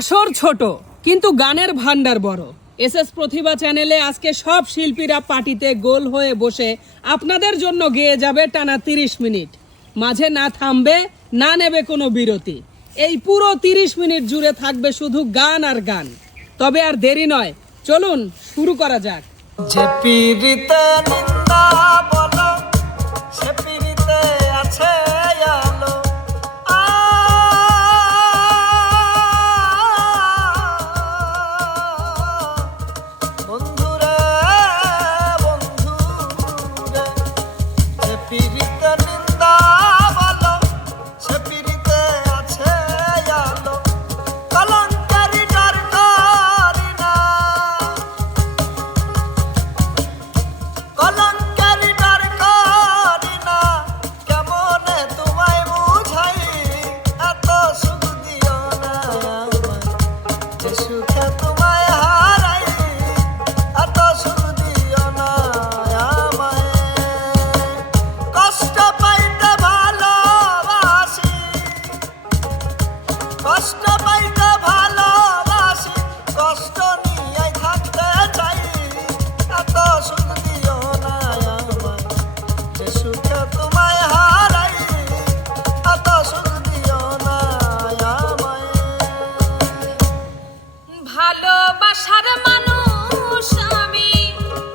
আসর ছোট কিন্তু গানের ভান্ডার বড়। এসএস প্রতিভা চ্যানেলে আজকে সব শিল্পীরা পার্টিতে গোল হয়ে বসে আপনাদের জন্য গেয়ে যাবে টানা 30 মিনিট। মাঝে না থামবে, না নেবে কোনো বিরতি। এই পুরো 30 মিনিট জুড়ে থাকবে শুধু গান আর গান। তবে আর দেরি নয়, চলুন শুরু করা যাক। যে পীড়িতে নিন্দা বলো, সে পীড়িতে আছে আলো। বন্ধুরে বন্ধুরে, যে পীড়িতে নিন্দা বলো, সে পীড়িতে আছে আলো। কলঙ্কারি ডর করি না, কলঙ্কারি ডর করি না, কেমনে তোমায় বুঝাই। এত সুখ দিও না আমায়, যে সুখে তোমায় হারাই। এত সুখ দিও না আমায়, কষ্ট পাইতে ভালোবাসি, কষ্ট পাইতে ভালোবাসি, কষ্ট নিয়ে থাকতে চাই। এত সুখ দিও না আমায়, যে সুখে তোমায় হারাই। এত সুখ দিও না আমায়। ভালোবাসার মানুষ আমি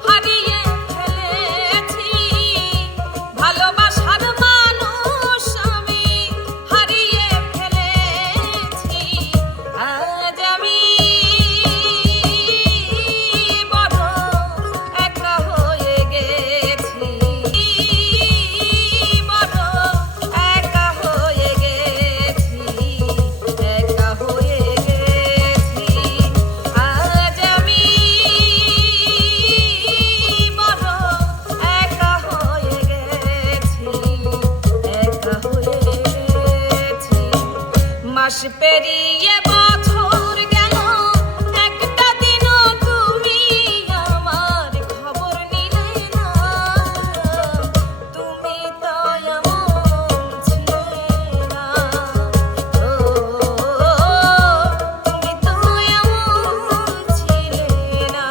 হারিয়ে ফেলেছি, ভালোবাসার মানুষ আমি হারিয়ে ফেলেছি। আজ আমি বড় একা হয়ে গেছি, বড় একা হয়ে গেছি, একা হয়ে গেছি। আজ আমি বড় একা হয়ে গেছি, একা হয়ে গেছি। মাস পেরিয়ে বছর গেল, একটা দিনও তুমি আমার খবর নিলে না। তুমি তো এমন ছিলে না, ও তুমি তো এমন ছিলে না।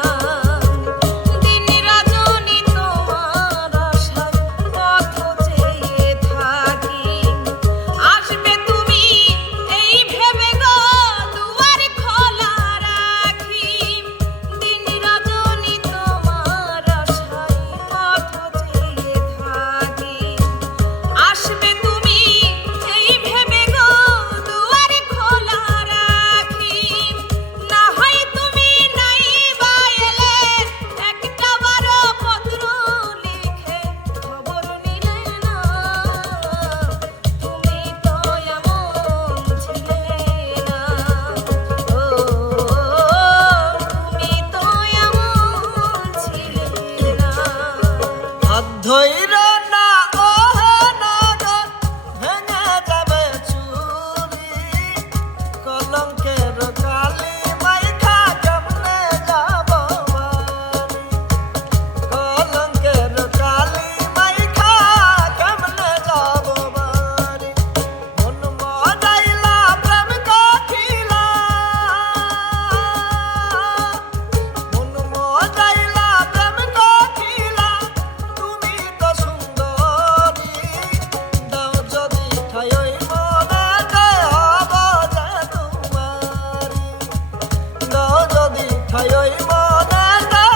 দিন রজনী তোমার আশার পথ চেয়ে থাকি। আসবে তুমি এই ভেবে গো, দুয়ার খোলা রাখি। দিন রজনী তোমার আশায় পথ চেয়ে থাকি। আসবে তুমি এই ভেবে গো, দুয়ার খোলা রাখি। না হয় তুমি নাই বা এলে, একটা বড় পত্র লিখে খবর নিলে না। তুমি তো এমন ছিলে না, ও তুমি তো এমন ছিলে না। হাত ধইরা না ও নগর, ভেঙে যাবে চুরি। কলঙ্কের কালি মাইখা কেমনে যাব বাড়ি। কলঙ্কের কালি মাইখা কেমনে যাব বাড়ি। মন মজাইলা প্রেম কঠিলা, মন মজাইলা প্রেম কঠিলা। তুমি তো সুন্দরী, দাও যদি ঠাই ওই মনেতে হব যে তোমারি। দাও যদি ঠাই ওই মনেতে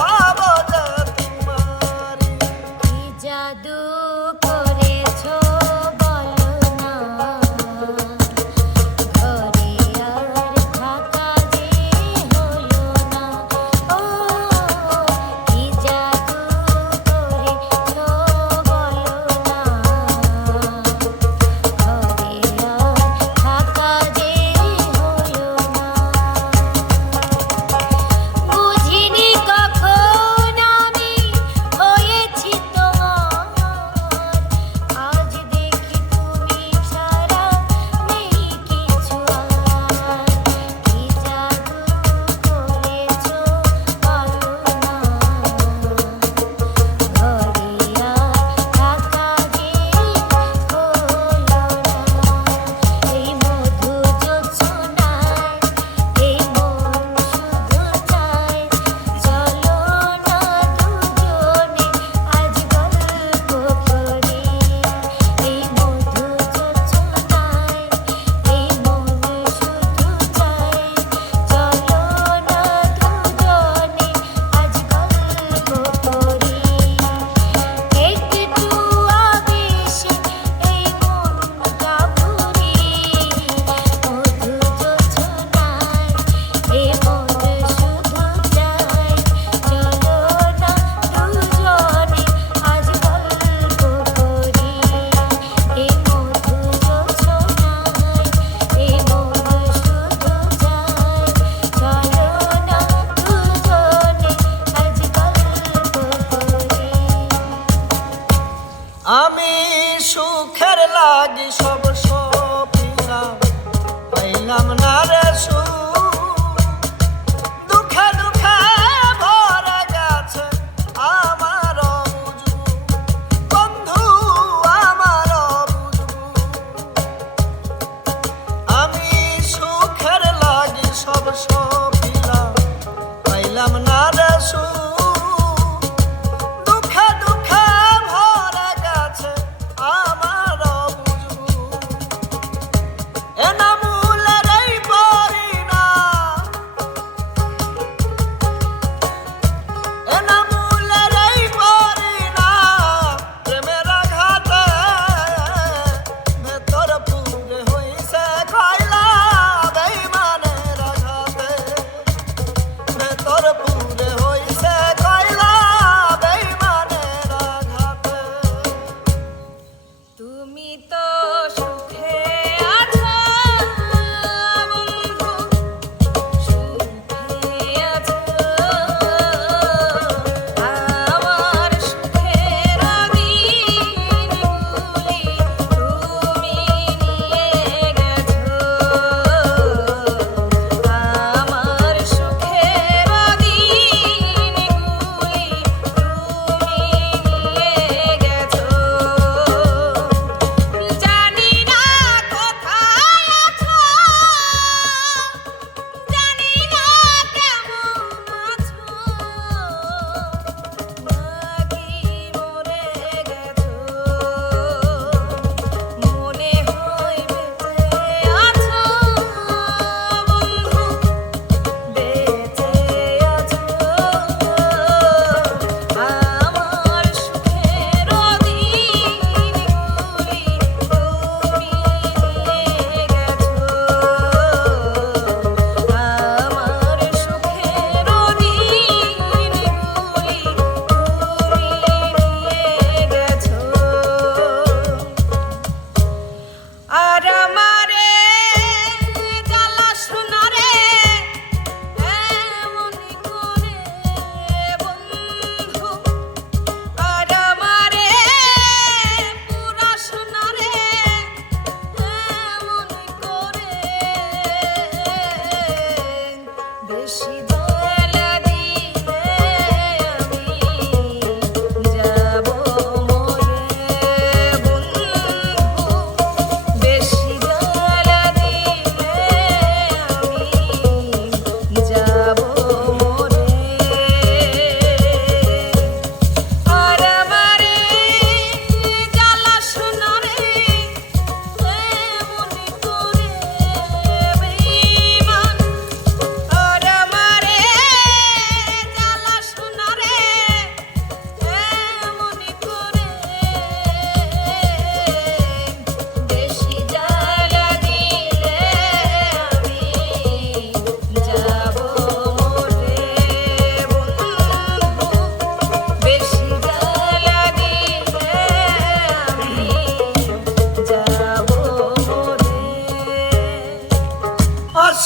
হব যে তোমারি। কি জাদু করেছো বলো না, ঘরে আর থাকা যে হলো না। ও কি জাদু করেছো বলো না, ঘরে আর থাকা যে হলো না।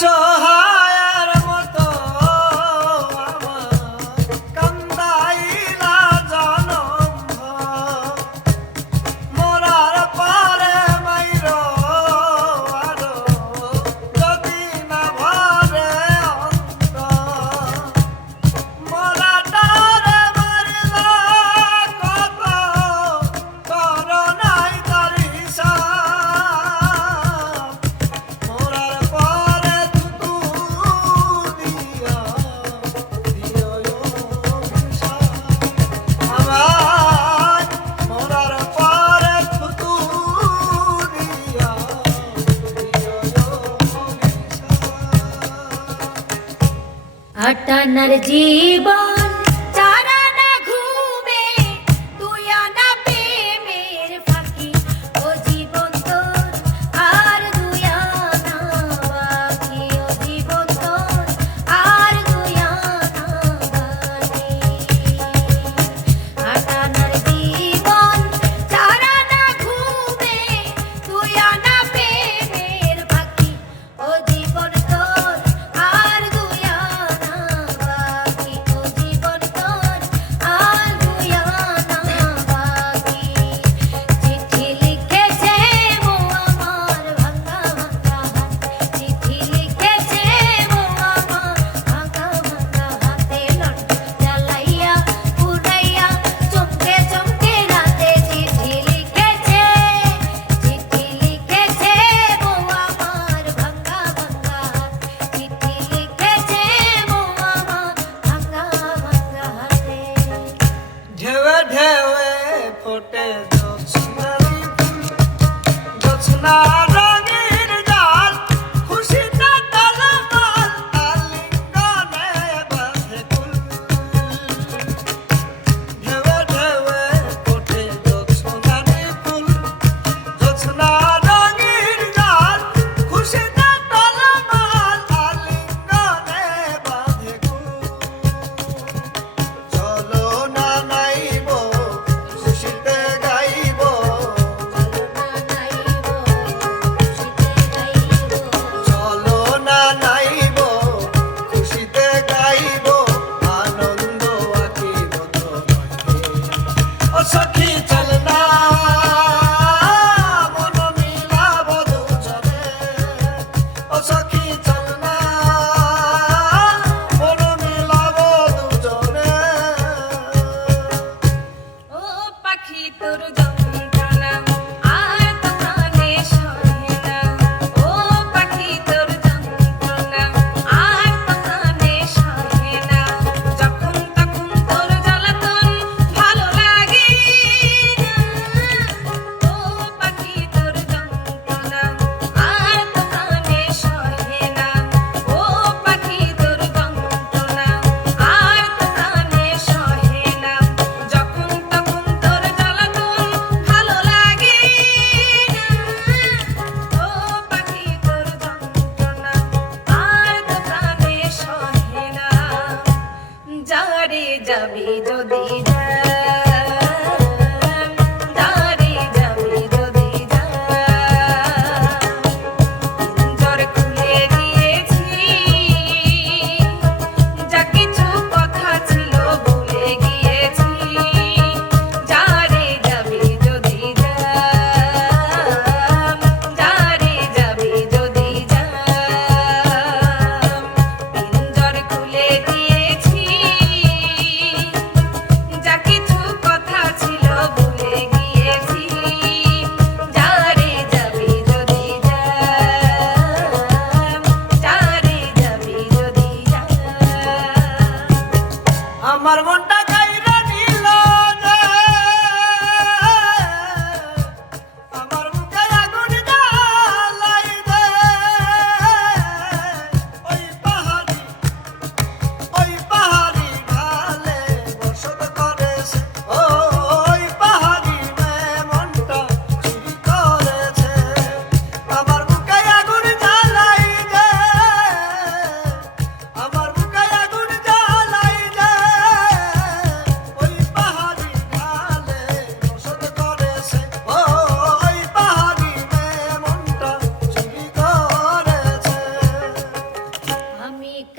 অসহায়ের মতো আমার কান্দাইলা জনম ভর। মরার পরে মাইরো আরো যদি না ভরে অন্তর। মরাটারে মারিলা কত করোনায় তার হিসাব। মরার পরে থুতু দিয়া দিও অভিশাপ। আমার মরার পরে থুতু দিয়া দিও অভিশাপ। আটানার জীবন চারানা ঘুমে তুই আনা প্রেমের ফাঁকি ও জীবন তোর আর দুই আনা বাকি ও জীবন তোর আর দুই আনা বাকি আটানার জীবন চারানা ঘুমে তুই আনা প্রেমের ফাঁকি ও জীবন তোর আর দুই আনা বাকি ও জীবন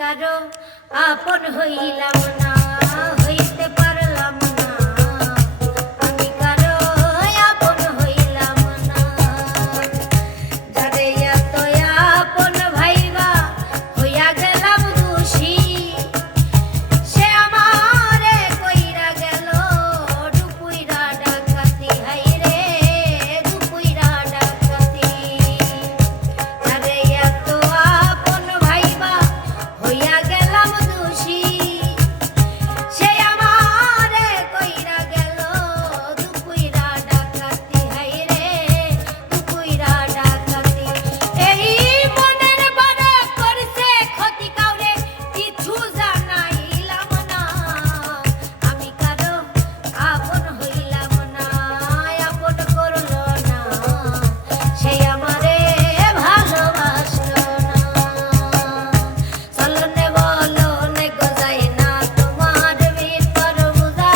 কারো আপন হইলাম না, হইতে পারলাম না, আমি কারো আপন হইলাম না। যারে এত আপন ভাইবা হইয়া গেলাম দোষী, সে আমারে কইরা গেল ডুপুইরা ডাকাতি, হাইরে ডুপুইরা ডাকাতি। যারে এত আপন ভাইবা হইয়া গেলাম দোষী, সে আমারে কইরা গেল ডুপুইরা ডাকাতি, হাইরে ডুপুইরা ডাকাতি। এই মনের বারে করছে ক্ষতি, কাউরে কিছু জানাইলাম না, আমি কারো আপন হইলাম না, আপন করলো না, সে আমারে ভালোবাসলো না। চলনে বলনে গজাই না তোমার ভিতর বুঝা,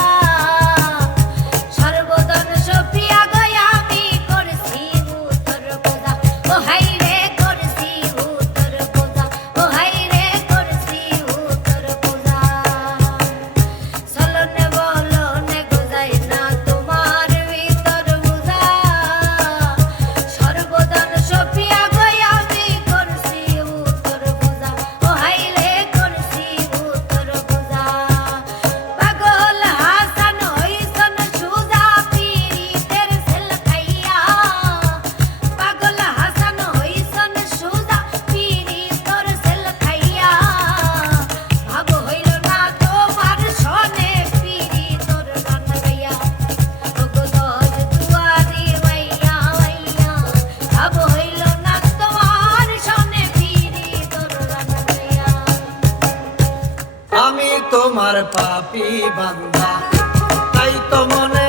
সর্বদন সপিয়া গয়া আমি করছি উত্তর বোঝা, ও হাইরে করছি উত্তর বোঝা, ও হাইরে করছি উত্তর বোঝা। চলনে বলনে গজাই না তোমার ভিতর বুঝা, সর্বদন সপিয়া গয়া আমি করছি উত্তর বোঝা, ও হাইরে করছি উত্তর বোঝা। পাগল হাসান হইসন সুজা পীরিতের সেল খাইয়া, পাগল হাসান হইসন সুজা পীরিতের সেল খাইয়া। ভাব হইল না তোমার সনে পীরিতের গান গাইয়া, ওগো দশ দুয়ারি মাইয়া মাইয়া। ভাব হইল না তোমার সনে পীরিতের গান গাইয়া। আমি তোমার পাপী বান্দা, তাই তো মনে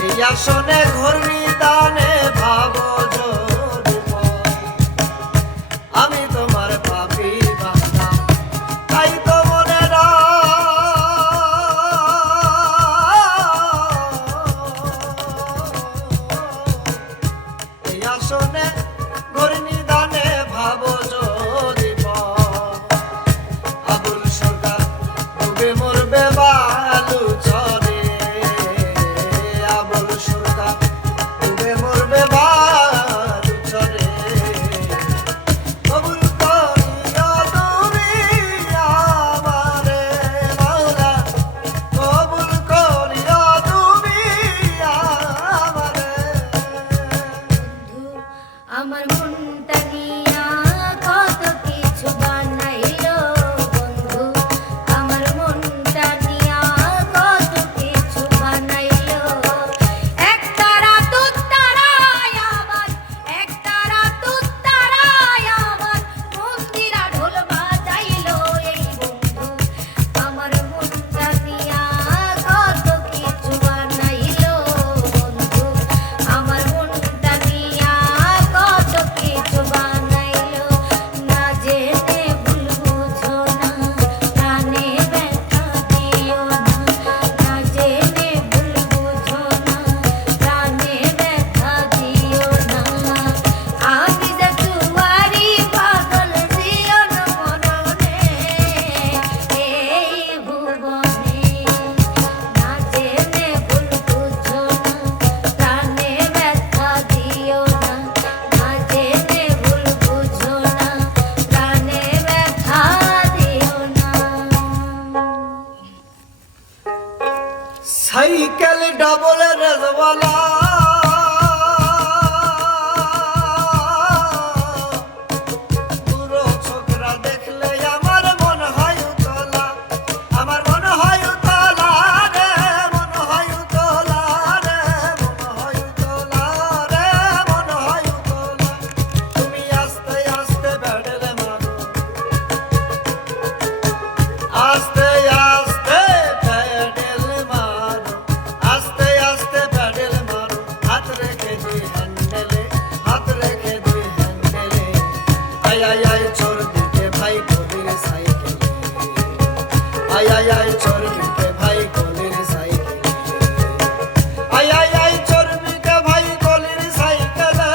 এই আসনে ঘূর্ণি দানে ভাবো যদি পর। আমি তোমার পাপী বান্দা, তাই তো মনে এই আসনে ঘূর্ণি দানে ভাবো যদি পর। আবুল সরকার ডুবে মরবে বালু চরে, আবুল সরকার ডুবে মরবে বালু চরে। কবুল করিও তুমি আমারে মাওলা, কবুল করিও তুমি আমারে। আমার মনটা নিয়া কত কিছু বানাইলো বন্ধু, আমার মনটা নিয়া কত কিছু বানাইলো। একতারা তুত্তারায় আবার, একতারা তুত্তারায় আবার মন্দিরা ঢোল বাজাইলো এই বন্ধু। আমার মনটা নিয়া কত কিছু বানাইলো বন্ধু, আমার মনটা নিয়া কত কিছু বানাইলো। না জেনে ভুল বুঝো না, প্রাণে ব্যথা দিও না, না জেনে ভুল বুঝো না, প্রাণে ব্যথা দিও না। আমি যে তোমারই পাগল জীবন মরণে এই ভুবনে, না জেনে ভুল বুঝো না, প্রাণে ব্যথা দিও না, না জেনে ভুল বুঝো না, প্রাণে ব্যথা দিও না। সাইকেল ডাবল রেজওয়ালা, পুরো ছোকরা দেখলে আমার মন হয় উতলা, আমার মন হয় উতলা রে, মন হয় উতলা রে, মন হয় উতলা রে, মন হয় উতলা। তুমি আস্তে আস্তে ব্যাডেলে মারো, আস্তে আস্তে প্যাডেল মারো, আস্তে আস্তে প্যাডেল মারো। হাত রেখে দুই হ্যান্ডেলে, হাত রেখে দুই হ্যান্ডেলে। আই আই আই চোর দিকে ভাই কলির সাইকেলে, আই আই আই চোর দিকে ভাই কলির সাইকেলে, আই আই আই চোর দিকে ভাই কলির সাইকেলে।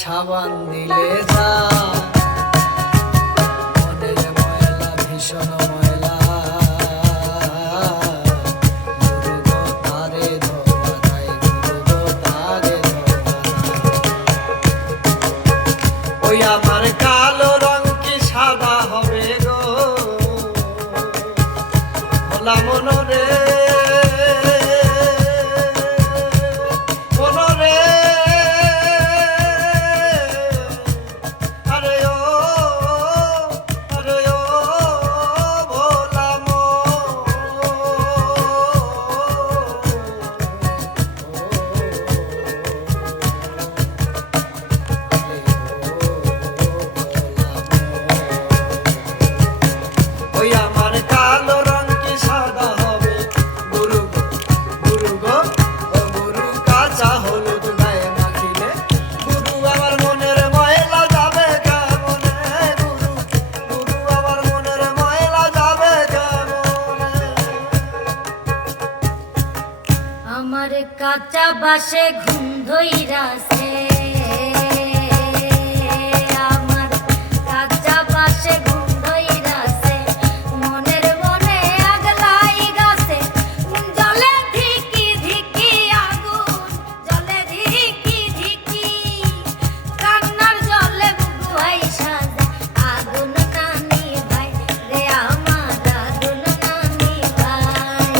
সাবান দিলে যা মনের ময়লা ভীষণ ময়লা গুরু গো তারে ধোয়া নাই গুরু গো তারে ওই আমার কালো রং কি সাদা হবে গো ভোলা মনরে আমার কাঁচা বাসে ঘুম ধইরাছে আমার কাঁচা বাসে ঘুম ধইরাছে মনের মনে আগ লাইগাছে জলে ধিকি ধিকি আগুন জলে ধিকি ধিকি কান্নার জলে বুকু আইসা আগুন নানি ভাই রে আমার আগুন নানি ভাই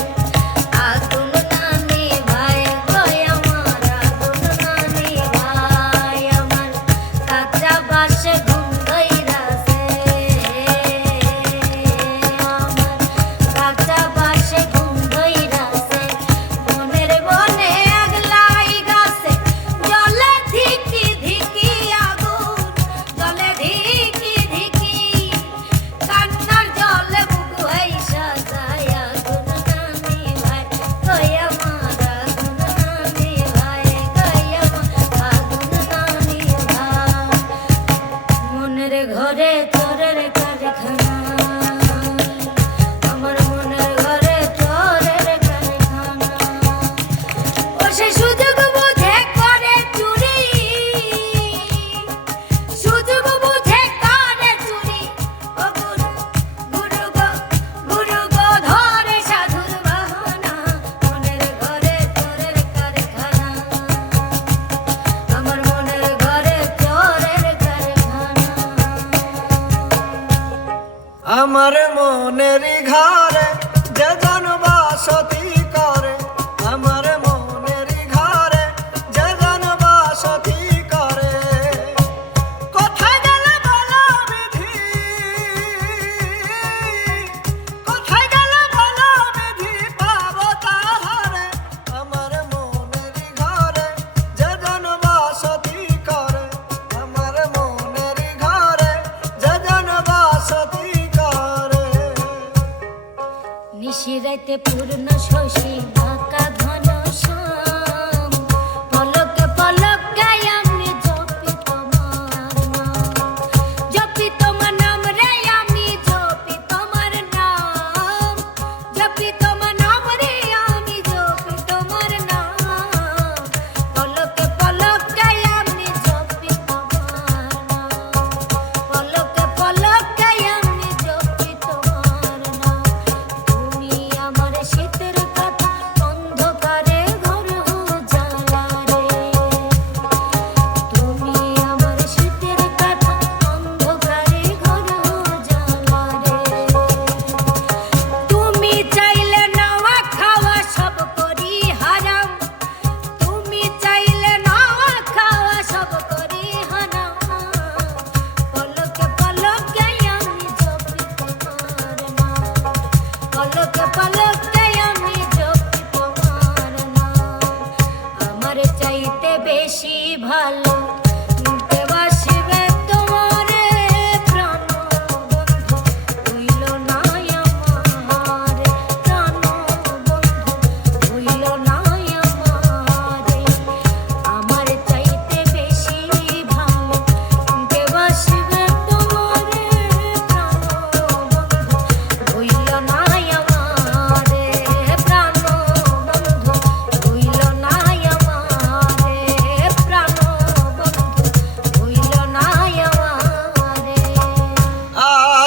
আগুন নানি ভাই কই আমার আগুন নানি ভাই আমার কাঁচা বাসে ঘুম ধইরাছে আমার কাঁচা বাসে ঘুম ধইরাছে মনের মনে আগ লাইগাছে জলে ধিকি ধিকি আগুন জলে ধিকি ধিকি কান্নার জলে বুকু আইসা যায় আগুন নানি ভাই কই আমার আগুন নানি ভাই কই আমার আগুন নানি ভাই মনের ঘরে চোরের কারখানা আমার মনের ঘরে চোরের কারখানা ও সে সুযোগ বুঝে করে চুরি সুযোগ বুঝে করে চুরি ও গুরু গো ধরে সাধুর বাহানা মনের ঘরে চোরের কারখানা আমার মনের ঘরে চোরের কারখানা আমার মনের ঘরে যে জন বাসতি করে আমার মনের ঘরে যে জন বাসতি করে কোথায় গেল বলো বিধি কোথায় গেল বলো বিধি পাবো তাহারে আমার মনের ঘরে যে জন বাসতি করে আমার মনের ঘরে যে জন বাসতি করে নিশিরাইতে পূর্ণ শশী ঢাকা ঘন শ্যাম পলকে পলকে আমি জপি তোমার নাম জপি তোমার নাম রে আমি জপি তোমার নাম জপি তোমার নাম রে আমি জপি তোমার নাম পলকে পলকে আমি জপি তোমার নাম পলকে পলকে আমি জপি তোমার নাম তুমি আমার শীতের কথা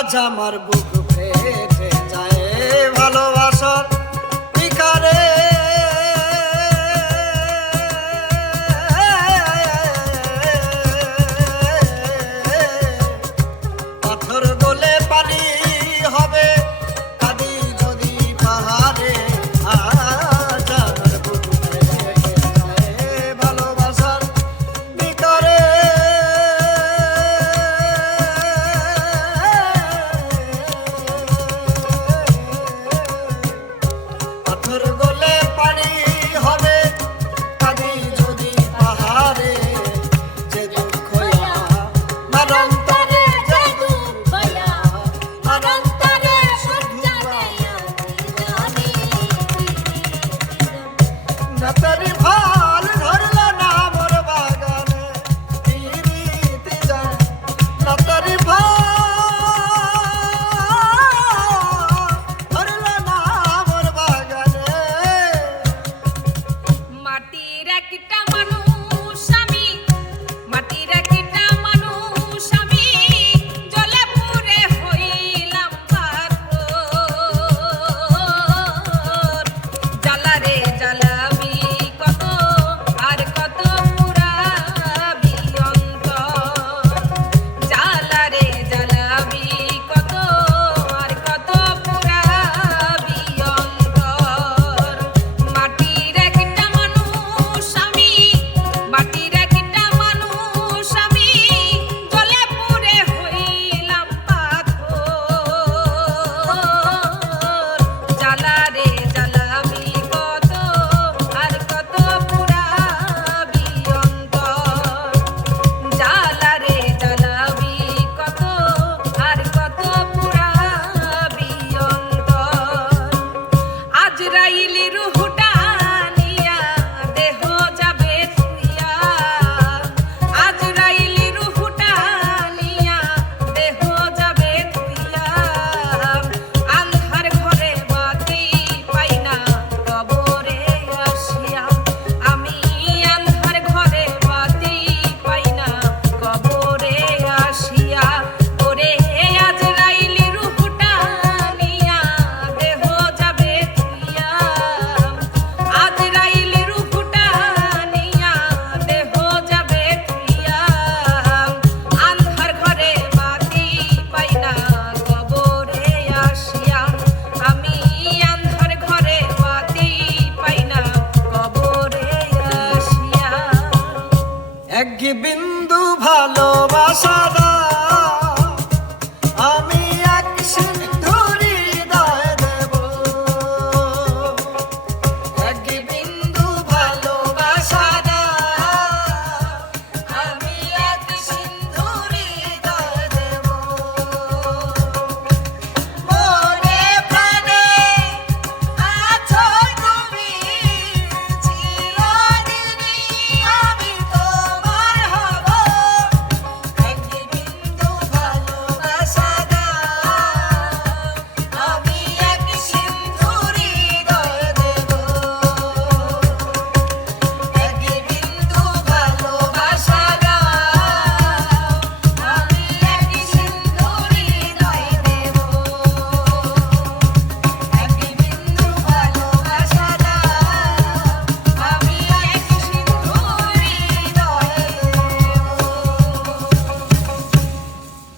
আজ আমার বুক